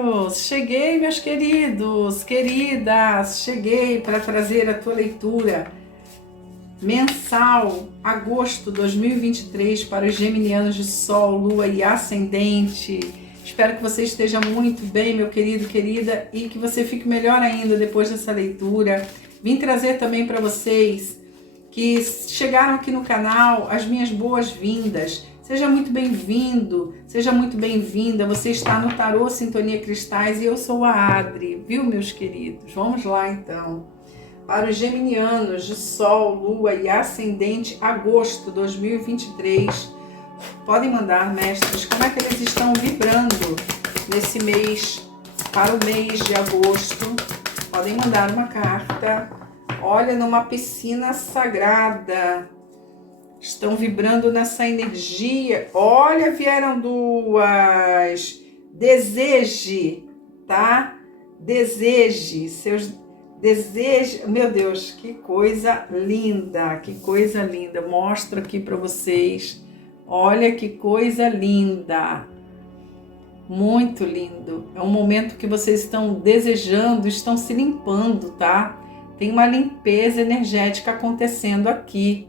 Aquários, cheguei, meus queridos, queridas, cheguei para trazer a tua leitura mensal, agosto 2023, para os geminianos de Sol, Lua e Ascendente. Espero que você esteja muito bem, meu querido, querida, e que você fique melhor ainda depois dessa leitura. Vim trazer também para vocês que chegaram aqui no canal as minhas boas-vindas. Seja muito bem-vindo, seja muito bem-vinda. Você está no Tarô Sintonia Cristais e eu sou a Adri, viu, meus queridos? Vamos lá, então. Para os geminianos de Sol, Lua e Ascendente, agosto 2023. Podem mandar, mestres, como é que eles estão vibrando nesse mês, para o mês de agosto. Podem mandar uma carta. Olha, numa piscina sagrada. Estão vibrando nessa energia. Olha, vieram duas. Deseje, tá? Deseje, seus desejos. Meu Deus, que coisa linda, que coisa linda. Mostro aqui para vocês. Olha que coisa linda. Muito lindo. É um momento que vocês estão desejando, estão se limpando, tá? Tem uma limpeza energética acontecendo aqui.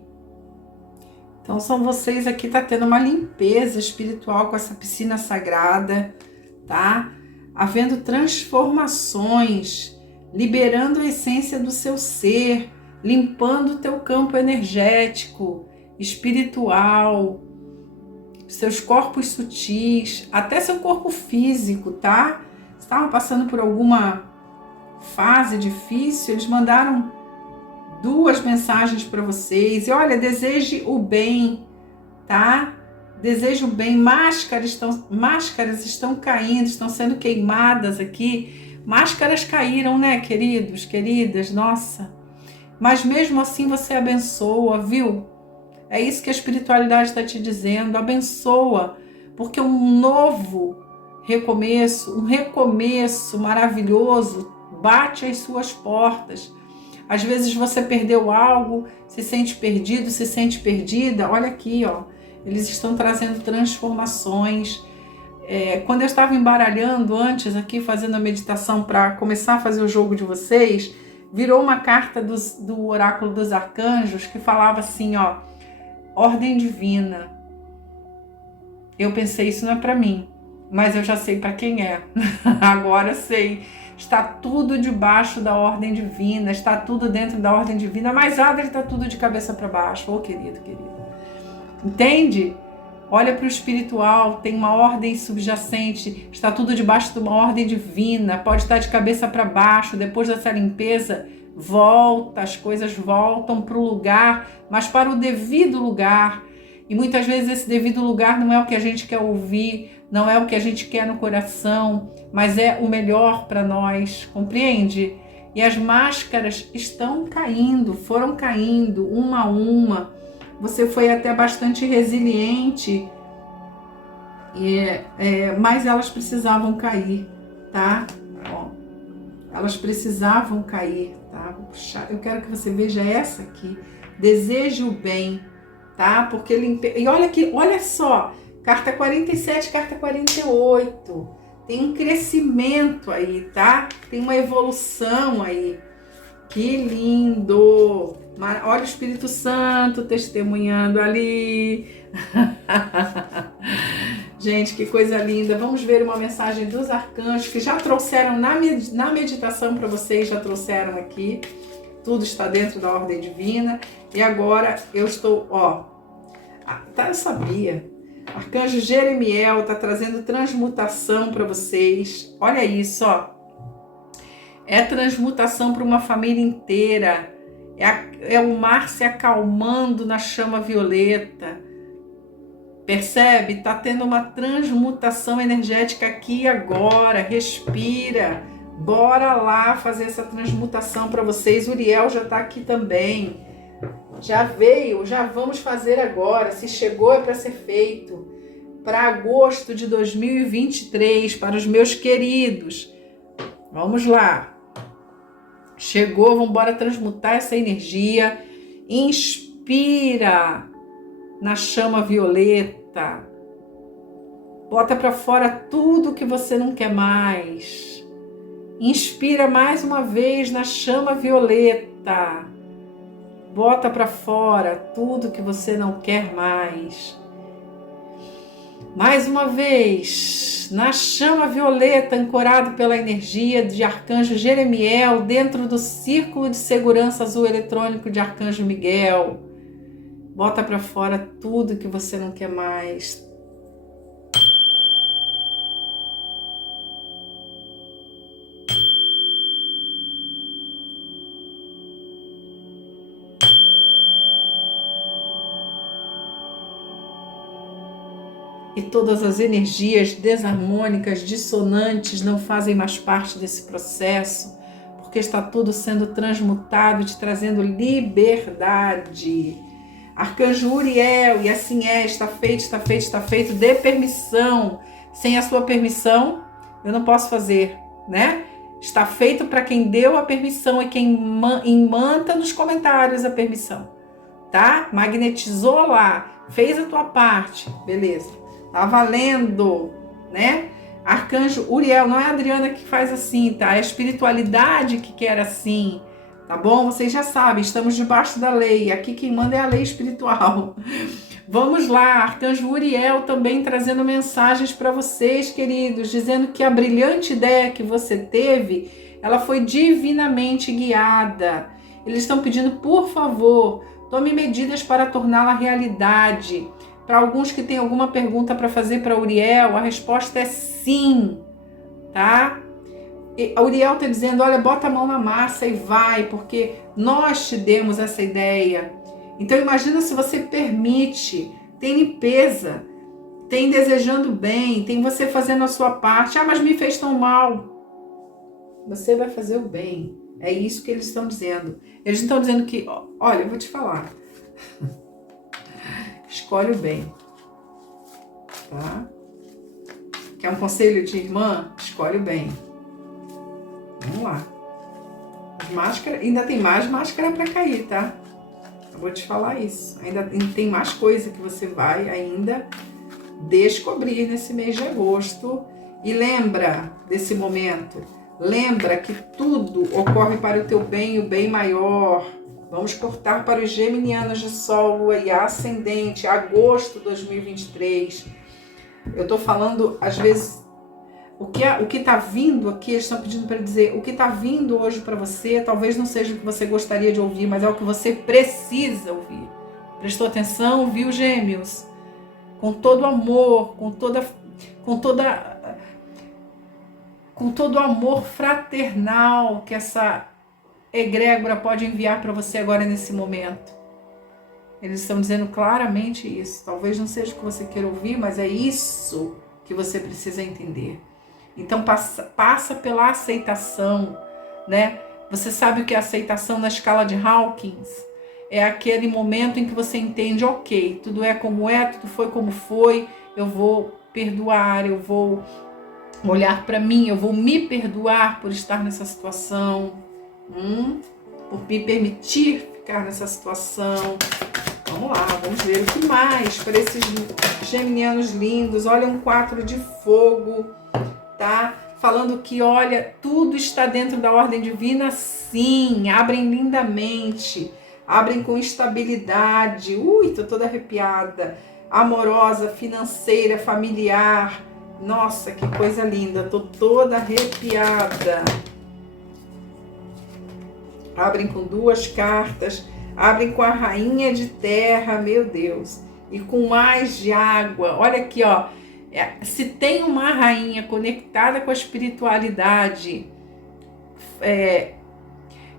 Então são vocês aqui, tá tendo uma limpeza espiritual com essa piscina sagrada, tá? Havendo transformações, liberando a essência do seu ser, limpando o teu campo energético, espiritual, seus corpos sutis, até seu corpo físico, tá? Estavam passando por alguma fase difícil, eles mandaram duas mensagens para vocês. E olha, deseje o bem, tá? Deseje o bem. Máscaras estão caindo, estão sendo queimadas aqui. Máscaras caíram, né, queridos, queridas? Nossa. Mas mesmo assim você abençoa, viu? É isso que a espiritualidade está te dizendo. Abençoa, porque um novo recomeço, um recomeço maravilhoso bate às suas portas. Às vezes você perdeu algo, se sente perdido, se sente perdida. Olha aqui, ó. Eles estão trazendo transformações. Quando eu estava embaralhando antes aqui, fazendo a meditação para começar a fazer o jogo de vocês, virou uma carta do oráculo dos arcanjos que falava assim, ó, ordem divina. Eu pensei, isso não é para mim, mas eu já sei para quem é. Agora eu sei. Está tudo debaixo da ordem divina, está tudo dentro da ordem divina, mas Adri, está tudo de cabeça para baixo. Ô, querido, querido. Entende? Olha para o espiritual, tem uma ordem subjacente, está tudo debaixo de uma ordem divina, pode estar de cabeça para baixo, depois dessa limpeza, volta, as coisas voltam para o lugar, mas para o devido lugar. E muitas vezes esse devido lugar não é o que a gente quer ouvir, não é o que a gente quer no coração, mas é o melhor para nós, compreende? E as máscaras estão caindo, foram caindo uma a uma. Você foi até bastante resiliente, mas elas precisavam cair, tá? Ó, elas precisavam cair, tá? Vou puxar. Eu quero que você veja essa aqui. Deseje o bem, tá? Porque e olha aqui, olha só. Carta 47, carta 48. Tem um crescimento aí, tá? Tem uma evolução aí. Que lindo! Olha o Espírito Santo testemunhando ali. Gente, que coisa linda. Vamos ver uma mensagem dos arcanjos que já trouxeram na meditação para vocês, já trouxeram aqui. Tudo está dentro da ordem divina. E agora eu estou, ó. Tá, eu sabia. Arcanjo Jeremiel está trazendo transmutação para vocês. Olha isso, ó. É transmutação para uma família inteira. É o mar se acalmando na chama violeta. Percebe? Está tendo uma transmutação energética aqui e agora. Respira. Bora lá fazer essa transmutação para vocês. Uriel já está aqui também. Já veio, já vamos fazer agora. Se chegou é para ser feito. Para agosto de 2023, para os meus queridos. Vamos lá. Chegou, vamos embora transmutar essa energia. Inspira na chama violeta. Bota para fora tudo que você não quer mais. Inspira mais uma vez na chama violeta. Bota para fora tudo que você não quer mais. Mais uma vez, na chama violeta, ancorado pela energia de Arcanjo Jeremiel, dentro do círculo de segurança azul eletrônico de Arcanjo Miguel. Bota para fora tudo que você não quer mais. E todas as energias desarmônicas, dissonantes, não fazem mais parte desse processo, porque está tudo sendo transmutado, te trazendo liberdade. Arcanjo Uriel, e assim é, está feito, está feito, está feito, dê permissão. Sem a sua permissão, eu não posso fazer, né? Está feito para quem deu a permissão e quem imanta nos comentários a permissão, tá? Magnetizou lá, fez a tua parte, beleza. Tá valendo, né? Arcanjo Uriel, não é a Adriana que faz assim, tá? É a espiritualidade que quer assim, tá bom? Vocês já sabem, estamos debaixo da lei. Aqui quem manda é a lei espiritual. Vamos lá, Arcanjo Uriel também trazendo mensagens para vocês, queridos, dizendo que a brilhante ideia que você teve, ela foi divinamente guiada. Eles estão pedindo, por favor, tome medidas para torná-la realidade. Para alguns que têm alguma pergunta para fazer para Uriel, a resposta é sim, tá? E a Uriel está dizendo, olha, bota a mão na massa e vai, porque nós te demos essa ideia. Então imagina se você permite, tem limpeza, tem desejando bem, tem você fazendo a sua parte. Ah, mas me fez tão mal. Você vai fazer o bem. É isso que eles estão dizendo. Eles não estão dizendo que, olha, eu vou te falar. Escolhe o bem, tá? Quer um conselho de irmã? Escolhe o bem. Vamos lá. As máscaras, ainda tem mais máscara para cair, tá? Eu vou te falar isso. Ainda tem mais coisa que você vai ainda descobrir nesse mês de agosto. E lembra desse momento. Lembra que tudo ocorre para o teu bem e o bem maior. Vamos cortar para os geminianos de Sol, Lua e Ascendente, agosto de 2023. Eu estou falando, às vezes, o que está vindo aqui, eles estão pedindo para dizer, o que está vindo hoje para você, talvez não seja o que você gostaria de ouvir, mas é o que você precisa ouvir. Prestou atenção, viu, Gêmeos? Com todo amor, com todo o amor fraternal que essa egrégora pode enviar para você agora nesse momento. Eles estão dizendo claramente isso. Talvez não seja o que você queira ouvir, mas é isso que você precisa entender. Então passa pela aceitação, né? Você sabe o que é aceitação na escala de Hawkins? É aquele momento em que você entende, ok, tudo é como é, tudo foi como foi, eu vou perdoar, eu vou olhar para mim, eu vou me perdoar por estar nessa situação, por me permitir ficar nessa situação. Vamos lá, vamos ver o que mais para esses geminianos lindos. Olha, um 4 de fogo, tá? Falando que, olha, tudo está dentro da ordem divina, sim. Abrem lindamente, abrem com estabilidade. Ui, tô toda arrepiada. Amorosa, financeira, familiar. Nossa, que coisa linda, tô toda arrepiada. Abrem com 2 cartas, abrem com a rainha de terra, meu Deus, e com mais de água. Olha aqui, ó, se tem uma rainha conectada com a espiritualidade,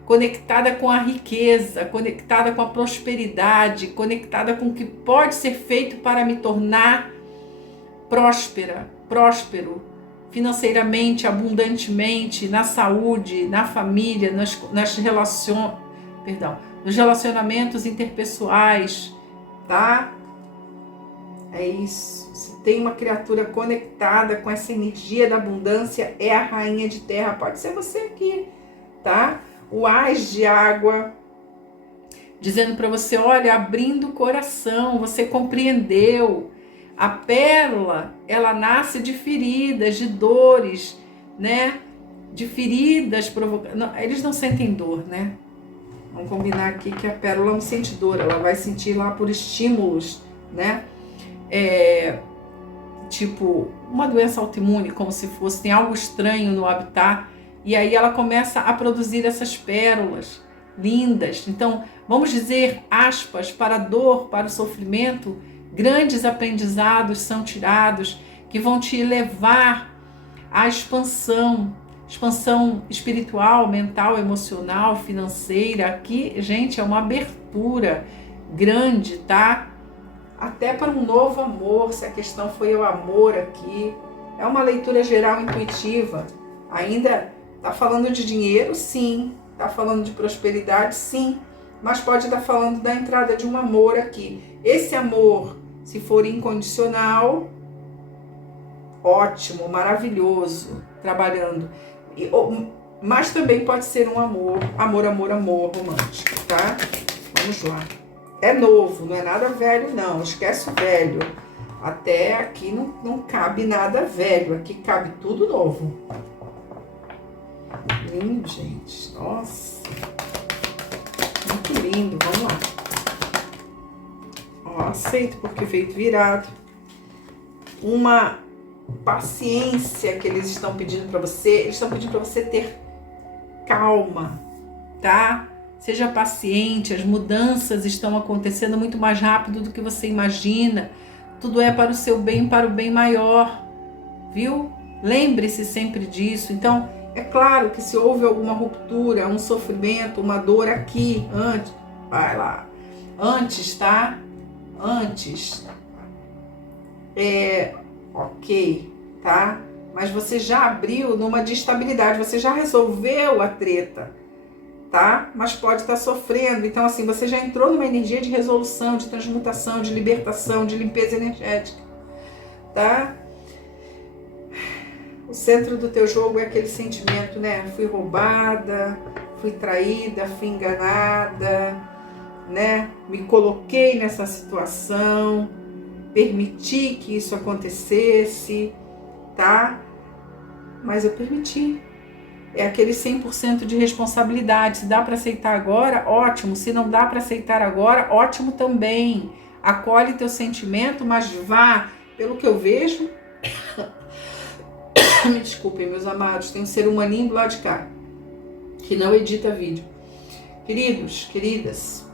conectada com a riqueza, conectada com a prosperidade, conectada com o que pode ser feito para me tornar próspero, financeiramente, abundantemente, na saúde, na família, nos relacionamentos interpessoais, tá? É isso. Se tem uma criatura conectada com essa energia da abundância, é a rainha de terra. Pode ser você aqui, tá? O Ás de água, dizendo para você, olha, abrindo o coração, você compreendeu. A pérola, ela nasce de feridas, de dores, né? De feridas provocadas. Eles não sentem dor, né? Vamos combinar aqui que a pérola não sente dor, ela vai sentir lá por estímulos, né? Tipo uma doença autoimune, como se fosse, tem algo estranho no habitat, e aí ela começa a produzir essas pérolas lindas. Então, vamos dizer, aspas, para a dor, para o sofrimento, grandes aprendizados são tirados que vão te levar à expansão espiritual, mental, emocional, financeira. Aqui, gente, é uma abertura grande, tá? Até para um novo amor, se a questão foi o amor aqui. É uma leitura geral intuitiva. Ainda tá falando de dinheiro? Sim. Tá falando de prosperidade? Sim. Mas pode estar falando da entrada de um amor aqui. Esse amor, se for incondicional, ótimo, maravilhoso, trabalhando. Mas também pode ser um amor romântico, tá? Vamos lá. É novo, não é nada velho, não. Esquece o velho. Até aqui não cabe nada velho. Aqui cabe tudo novo. Lindo, gente. Nossa. Muito lindo. Vamos lá. Ó, aceito porque veio virado. Uma paciência que eles estão pedindo para você. Eles estão pedindo para você ter calma, tá? Seja paciente, as mudanças estão acontecendo muito mais rápido do que você imagina. Tudo é para o seu bem, para o bem maior, viu? Lembre-se sempre disso. Então, é claro que se houve alguma ruptura, um sofrimento, uma dor aqui, antes, vai lá. Antes, tá? Antes. Ok, tá? Mas você já abriu numa de estabilidade, você já resolveu a treta, tá? Mas pode estar sofrendo. Então, assim, você já entrou numa energia de resolução, de transmutação, de libertação, de limpeza energética, tá? O centro do teu jogo é aquele sentimento, né? Fui roubada, fui traída, fui enganada, né? Me coloquei nessa situação, permiti que isso acontecesse, tá? Mas eu permiti. É aquele 100% de responsabilidade. Se dá para aceitar agora, ótimo. Se não dá para aceitar agora, ótimo também. Acolhe teu sentimento, mas vá. Pelo que eu vejo, me desculpem, meus amados, tem um ser humaninho do lado de cá, que não edita vídeo. Queridos, queridas,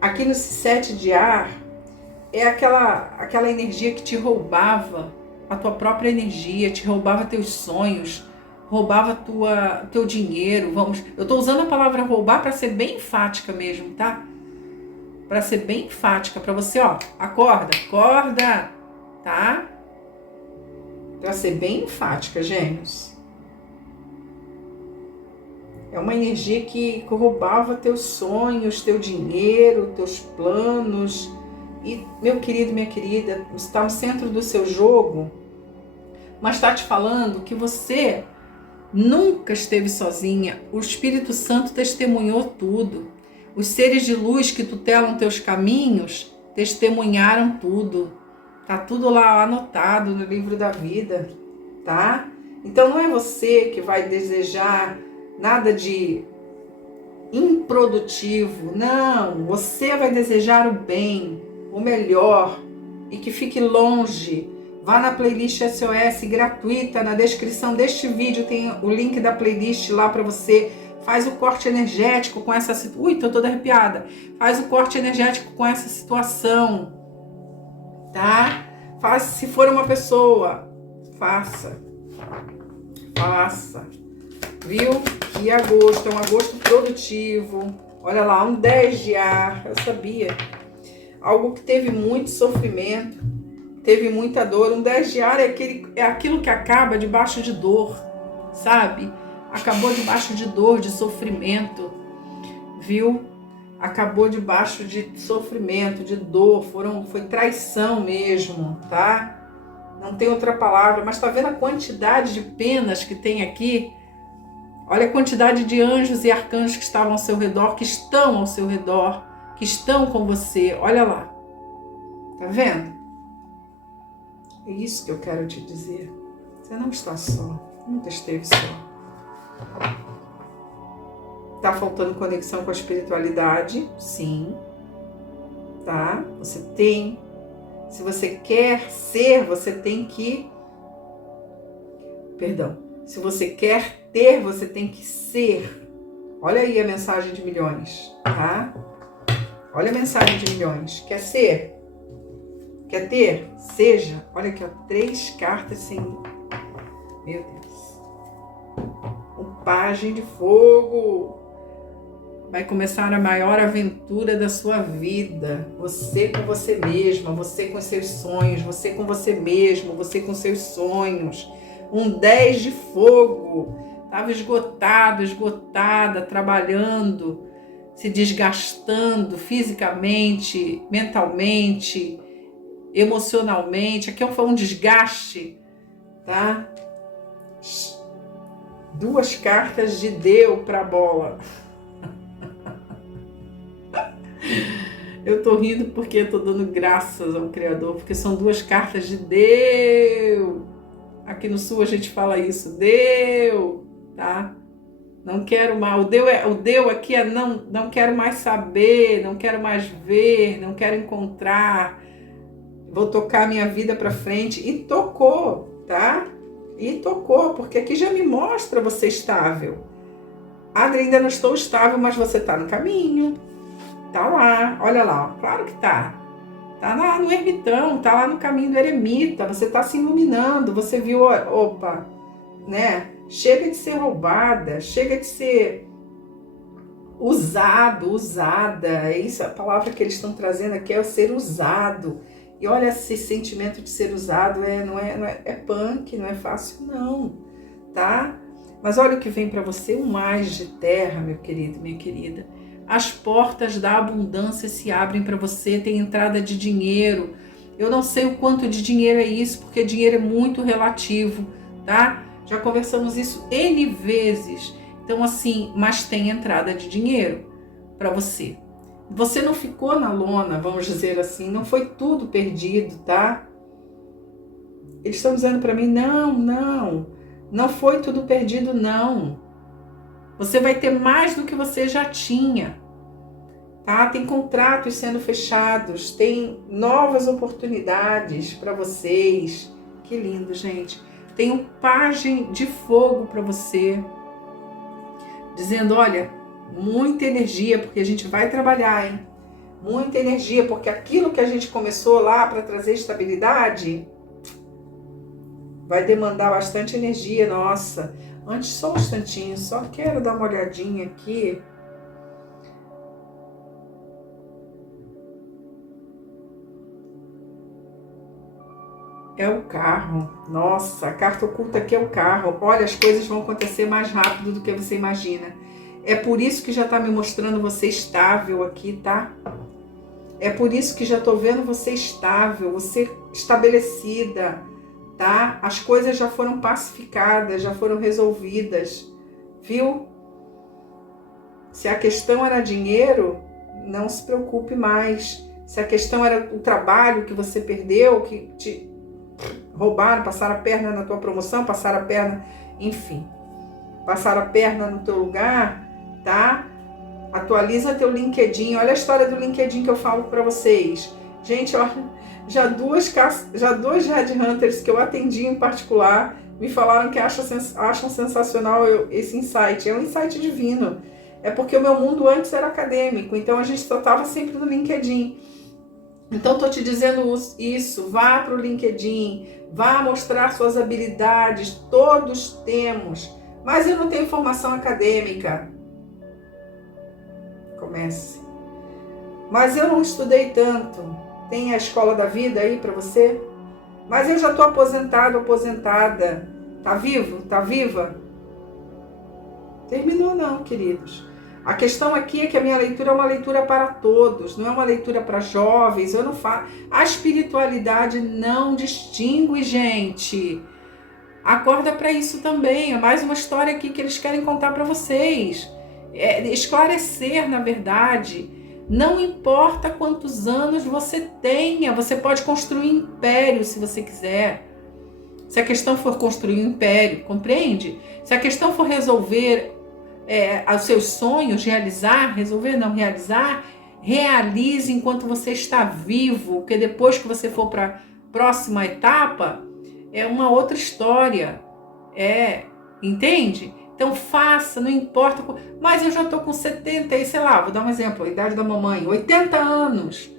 aqui no 7 de ar, é aquela energia que te roubava a tua própria energia, te roubava teus sonhos, roubava teu dinheiro. Eu tô usando a palavra roubar para ser bem enfática mesmo, tá? Para ser bem enfática para você, ó, acorda, tá? Para ser bem enfática, gêmeos. É uma energia que roubava teus sonhos, teu dinheiro, teus planos. E, meu querido, minha querida, você está no centro do seu jogo, mas está te falando que você nunca esteve sozinha. O Espírito Santo testemunhou tudo. Os seres de luz que tutelam teus caminhos testemunharam tudo. Tá tudo lá anotado no livro da vida, tá? Então não é você que vai desejar nada de improdutivo. Não, você vai desejar o bem, o melhor, e que fique longe. Vá na playlist SOS gratuita, na descrição deste vídeo tem o link da playlist lá para você. Faz o corte energético com essa situação. Ui, tô toda arrepiada. Faz o corte energético com essa situação, tá? Se for uma pessoa, faça, viu? Que agosto é um agosto produtivo. Olha lá, um 10 de ar, eu sabia. Algo que teve muito sofrimento, teve muita dor. Um 10 de ar é aquilo que acaba debaixo de dor, sabe? Acabou debaixo de dor, de sofrimento, viu? Acabou debaixo de sofrimento, de dor, foi traição mesmo, tá? Não tem outra palavra, mas tá vendo a quantidade de penas que tem aqui? Olha a quantidade de anjos e arcanjos que estavam ao seu redor, que estão ao seu redor, que estão com você, olha lá. Tá vendo? É isso que eu quero te dizer. Você não está só, nunca esteve só. Tá faltando conexão com a espiritualidade? Sim. Tá? Você tem. Se você quer ser, você tem que... Perdão. Se você quer ter, você tem que ser. Olha aí a mensagem de milhões, tá? Olha a mensagem de milhões. Quer ser? Quer ter? Seja. Olha aqui, ó, 3 cartas sem... Meu Deus. Um pajem de fogo. Vai começar a maior aventura da sua vida. Você com você mesma, você com seus sonhos, você com você mesmo, você com seus sonhos. Um 10 de fogo. Estava esgotado, esgotada, trabalhando, se desgastando fisicamente, mentalmente, emocionalmente. Aqui foi um desgaste, tá? 2 cartas de Deu para a bola. Eu tô rindo porque eu tô dando graças ao Criador, porque são 2 cartas de Deu. Aqui no Sul a gente fala isso, Deu, tá? Não quero mais, o Deu aqui é não quero mais saber, não quero mais ver, não quero encontrar, vou tocar minha vida pra frente. E tocou, tá? E tocou, porque aqui já me mostra você estável. Adri, ainda não estou estável, mas você tá no caminho. Tá lá, olha lá, ó. Claro que tá. Tá lá no ermitão, tá lá no caminho do eremita, você tá se iluminando, você viu, opa, né? Chega de ser roubada, chega de ser usado, usada. É isso, a palavra que eles estão trazendo aqui é o ser usado. E olha, esse sentimento de ser usado não é punk, não é fácil não, tá? Mas olha o que vem para você, um mais de terra, meu querido, minha querida. As portas da abundância se abrem para você, tem entrada de dinheiro. Eu não sei o quanto de dinheiro é isso, porque dinheiro é muito relativo, tá? Já conversamos isso N vezes. Então assim, mas tem entrada de dinheiro para você. Você não ficou na lona, vamos dizer assim, não foi tudo perdido, tá? Eles estão dizendo para mim, não foi tudo perdido, não. Você vai ter mais do que você já tinha, tá? Tem contratos sendo fechados, tem novas oportunidades para vocês. Que lindo, gente. Tem um pajem de fogo para você, dizendo, olha, muita energia, porque a gente vai trabalhar, hein? Muita energia, porque aquilo que a gente começou lá para trazer estabilidade vai demandar bastante energia, nossa. Antes, só um instantinho, só quero dar uma olhadinha aqui. É o carro. Nossa, a carta oculta aqui é o carro. Olha, as coisas vão acontecer mais rápido do que você imagina. É por isso que já está me mostrando você estável aqui, tá? É por isso que já estou vendo você estável, você estabelecida, tá? As coisas já foram pacificadas, já foram resolvidas, viu? Se a questão era dinheiro, não se preocupe mais. Se a questão era o trabalho que você perdeu, que te roubaram, passaram a perna na tua promoção, passaram a perna, enfim, passaram a perna no teu lugar, tá? Atualiza teu LinkedIn. Olha a história do LinkedIn que eu falo para vocês. Gente, olha, já dois headhunters que eu atendi em particular me falaram que acham sensacional esse insight. É um insight divino. É porque o meu mundo antes era acadêmico, então a gente só estava sempre no LinkedIn. Então estou te dizendo isso, vá para o LinkedIn, vá mostrar suas habilidades, todos temos. Mas eu não tenho formação acadêmica. Comece. Mas eu não estudei tanto. Tem a escola da vida aí para você? Mas eu já estou aposentado, aposentada. Tá vivo? Tá viva? Terminou não, queridos. A questão aqui é que a minha leitura é uma leitura para todos, não é uma leitura para jovens. Eu não falo. A espiritualidade não distingue, gente. Acorda para isso também. É mais uma história aqui que eles querem contar para vocês. É esclarecer, na verdade. Não importa quantos anos você tenha, você pode construir um império se você quiser. Se a questão for construir um império, compreende? Se a questão for resolver os seus sonhos, realizar, realize enquanto você está vivo, porque depois que você for para a próxima etapa, é uma outra história. Entende? Então faça, não importa. Mas eu já estou com 70 e sei lá, vou dar um exemplo, a idade da mamãe, 80 anos.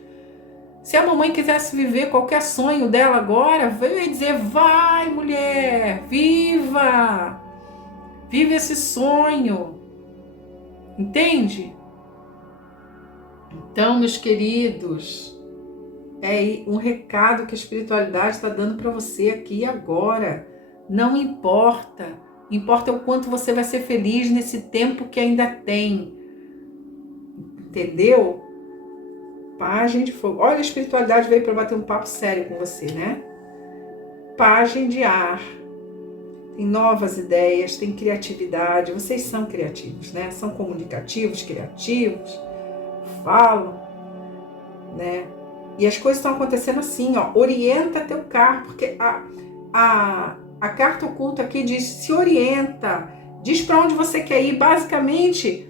Se a mamãe quisesse viver qualquer sonho dela agora, eu ia dizer, vai mulher, viva esse sonho. Entende? Então, meus queridos, é um recado que a espiritualidade está dando para você aqui e agora. Não importa. Importa o quanto você vai ser feliz nesse tempo que ainda tem. Entendeu? Pagem de fogo. Olha, a espiritualidade veio para bater um papo sério com você, né? Pagem de ar. Tem novas ideias, tem criatividade. Vocês são criativos, né? São comunicativos, criativos, falam, né? E as coisas estão acontecendo assim, ó. Orienta teu carro, porque a carta oculta aqui diz, se orienta, diz para onde você quer ir. Basicamente,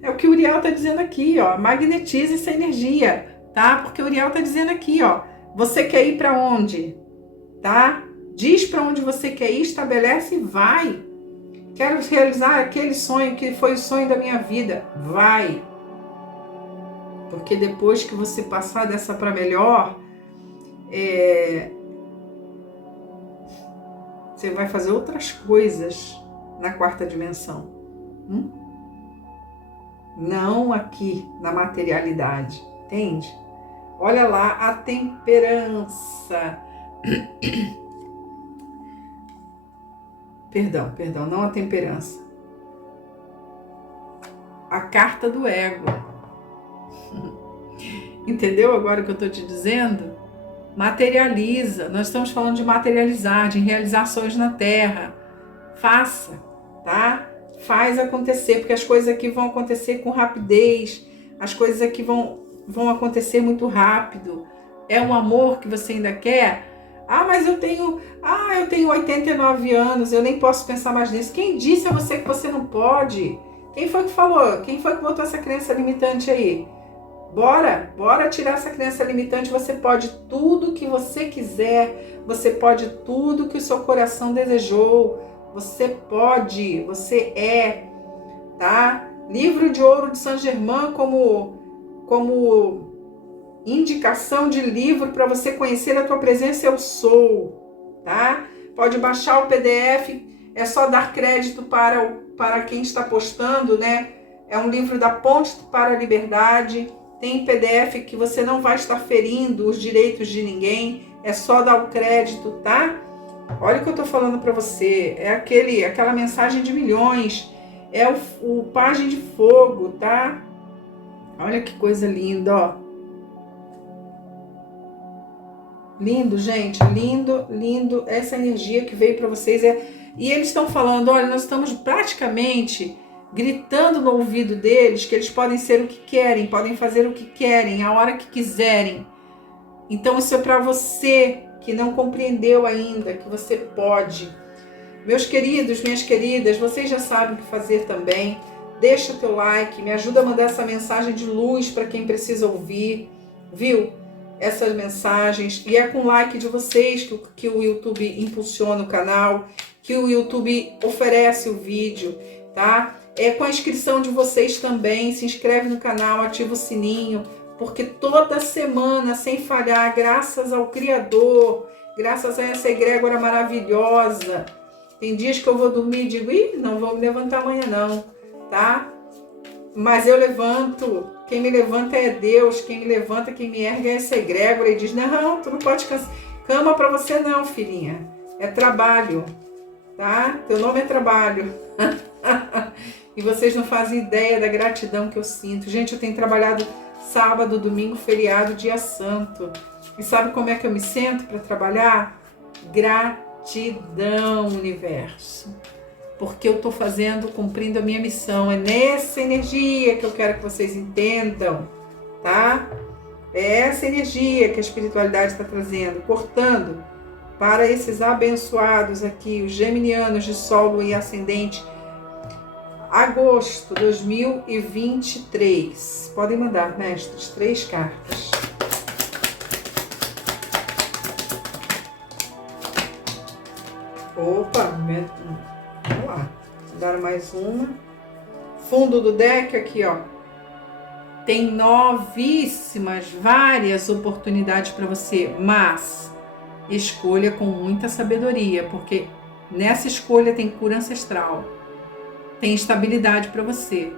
é o que o Uriel está dizendo aqui, ó. Magnetiza essa energia, tá? Porque o Uriel está dizendo aqui, ó. Você quer ir para onde? Tá? Diz para onde você quer ir, estabelece e vai. Quero realizar aquele sonho que foi o sonho da minha vida. Vai. Porque depois que você passar dessa para melhor, você vai fazer outras coisas na quarta dimensão. Não aqui na materialidade. Entende? Olha lá a temperança. Perdão, não a temperança. A carta do ego. Entendeu agora o que eu estou te dizendo? Materializa. Nós estamos falando de materializar, de realizar sonhos na Terra. Faça, tá? Faz acontecer, porque as coisas aqui vão acontecer com rapidez. As coisas aqui vão acontecer muito rápido. É um amor que você ainda quer? Mas eu tenho 89 anos, eu nem posso pensar mais nisso. Quem disse a você que você não pode? Quem foi que falou? Quem foi que botou essa crença limitante aí? Bora tirar essa crença limitante. Você pode tudo que você quiser, você pode tudo que o seu coração desejou, você pode, você tá? Livro de Ouro de Saint Germain como indicação de livro para você conhecer a tua presença, eu sou, tá? Pode baixar o PDF, é só dar crédito para quem está postando, né? É um livro da Ponte para a Liberdade, tem PDF que você não vai estar ferindo os direitos de ninguém, é só dar o crédito, tá? Olha o que eu tô falando para você, é aquela mensagem de milhões, é o Pagem de Fogo, tá? Olha que coisa linda, ó. Lindo, gente, lindo essa energia que veio para vocês. E eles estão falando, olha, nós estamos praticamente gritando no ouvido deles que eles podem ser o que querem, podem fazer o que querem, a hora que quiserem. Então isso é para você que não compreendeu ainda, que você pode. Meus queridos, minhas queridas, vocês já sabem o que fazer também. Deixa o teu like, me ajuda a mandar essa mensagem de luz para quem precisa ouvir, viu? Essas mensagens, e é com o like de vocês que o YouTube impulsiona o canal, que o YouTube oferece o vídeo, tá? É com a inscrição de vocês também, se inscreve no canal, ativa o sininho, porque toda semana, sem falhar, graças ao Criador, graças a essa egrégora maravilhosa, tem dias que eu vou dormir e digo, não vou me levantar amanhã não, tá? Mas eu levanto. Quem me levanta é Deus, quem me levanta, quem me ergue é essa egrégora e diz, não, tu não pode cama para você não, filhinha, é trabalho, tá? Teu nome é trabalho. E vocês não fazem ideia da gratidão que eu sinto. Gente, eu tenho trabalhado sábado, domingo, feriado, dia santo. E sabe como é que eu me sinto para trabalhar? Gratidão, universo. porque eu estou cumprindo a minha missão. É nessa energia que eu quero que vocês entendam, tá? É essa energia que a espiritualidade está trazendo, cortando para esses abençoados aqui, os geminianos de Sol, Lua e Ascendente, agosto de 2023. Podem mandar, mestres, 3 cartas. Opa, vamos lá. Dar mais uma. Fundo do deck aqui, ó. Tem novíssimas, várias oportunidades para você, mas escolha com muita sabedoria, porque nessa escolha tem cura ancestral, tem estabilidade para você,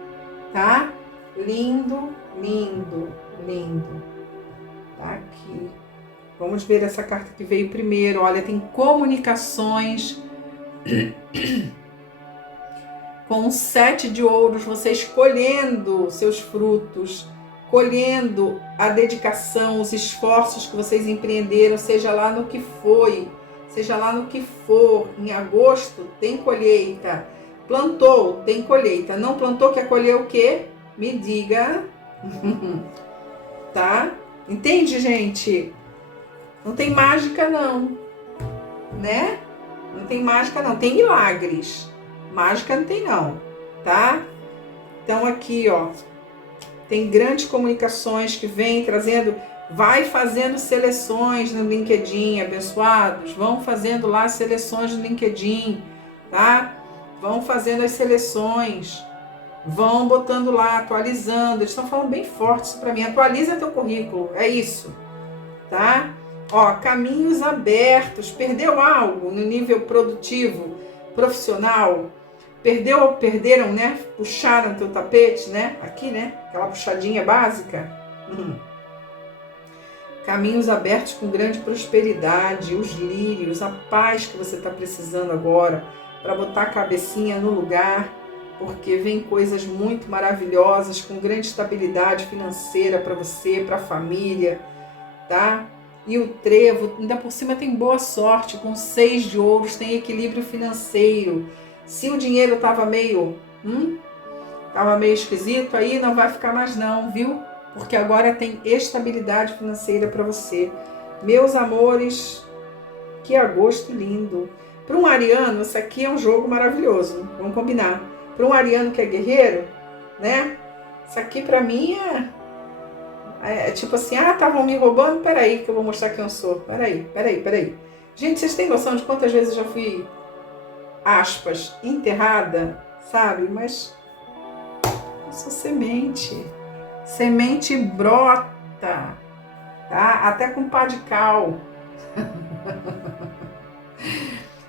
tá? Lindo, lindo, lindo. Tá aqui. Vamos ver essa carta que veio primeiro. Olha, tem comunicações com o 7 de ouros, você escolhendo seus frutos, colhendo a dedicação, os esforços que vocês empreenderam, seja lá no que foi, seja lá no que for. Em agosto tem colheita. Plantou, tem colheita. Não plantou, quer colher o quê? Me diga. Tá? Entende, gente? Não tem mágica não, né? Não tem mágica não, tem milagres. Mágica não tem não, tá? Então aqui, ó, tem grandes comunicações que vem trazendo, vai fazendo seleções no LinkedIn, abençoados, vão fazendo lá as seleções no LinkedIn, tá? Vão fazendo as seleções, vão botando lá, atualizando, eles estão falando bem forte isso pra mim, atualiza teu currículo, é isso, tá? Ó, caminhos abertos, perdeu algo no nível produtivo, profissional, perderam, né? Puxaram teu tapete, né? Aqui, né? Aquela puxadinha básica. Caminhos abertos com grande prosperidade, os lírios, a paz que você está precisando agora, para botar a cabecinha no lugar, porque vem coisas muito maravilhosas, com grande estabilidade financeira para você, para a família, tá? E o trevo, ainda por cima tem boa sorte, com 6 de ouros, tem equilíbrio financeiro. Se o dinheiro estava meio esquisito, aí não vai ficar mais não, viu? Porque agora tem estabilidade financeira para você. Meus amores, que agosto lindo. Para um ariano, isso aqui é um jogo maravilhoso, vamos combinar. Para um ariano que é guerreiro, né? Isso aqui para mim é tipo assim, estavam me roubando, peraí que eu vou mostrar quem eu sou. Peraí. Gente, vocês têm noção de quantas vezes eu já fui, aspas, enterrada, sabe? Mas eu sou semente. Semente brota, tá? Até com pá de cal.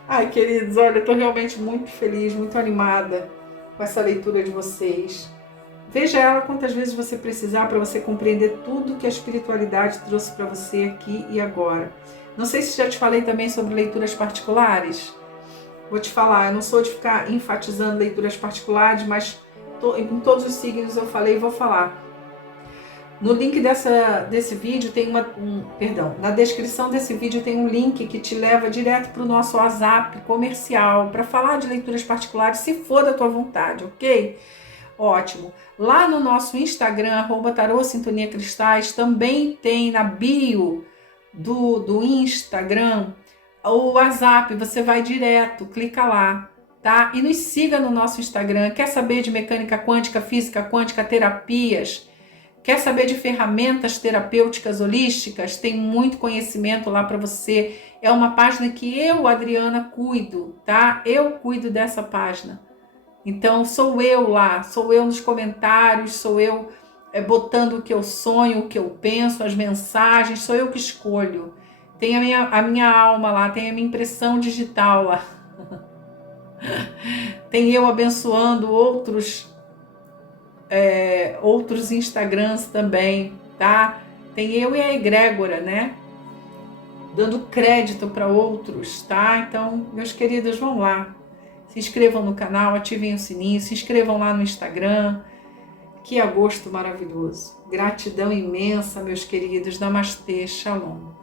Ai, queridos, olha, eu tô realmente muito feliz, muito animada com essa leitura de vocês. Veja ela quantas vezes você precisar para você compreender tudo que a espiritualidade trouxe para você aqui e agora. Não sei se já te falei também sobre leituras particulares. Vou te falar, eu não sou de ficar enfatizando leituras particulares, mas em todos os signos eu falei e vou falar. No link desse vídeo tem na descrição desse vídeo tem um link que te leva direto para o nosso WhatsApp comercial para falar de leituras particulares, se for da tua vontade, ok? Ótimo. Lá no nosso Instagram, @tarô_sintonia_cristais, também tem na bio do Instagram o WhatsApp, você vai direto, clica lá, tá? E nos siga no nosso Instagram. Quer saber de mecânica quântica, física quântica, terapias? Quer saber de ferramentas terapêuticas holísticas? Tem muito conhecimento lá para você. É uma página que eu, Adriana, cuido, tá? Eu cuido dessa página. Então, sou eu lá, sou eu nos comentários, sou eu botando o que eu sonho, o que eu penso, as mensagens, sou eu que escolho. Tem a minha alma lá, tem a minha impressão digital lá. Tem eu abençoando outros Instagrams também, tá? Tem eu e a egrégora, né? Dando crédito para outros, tá? Então, meus queridos, vão lá. Se inscrevam no canal, ativem o sininho, se inscrevam lá no Instagram. Que agosto maravilhoso. Gratidão imensa, meus queridos. Namastê, Shalom.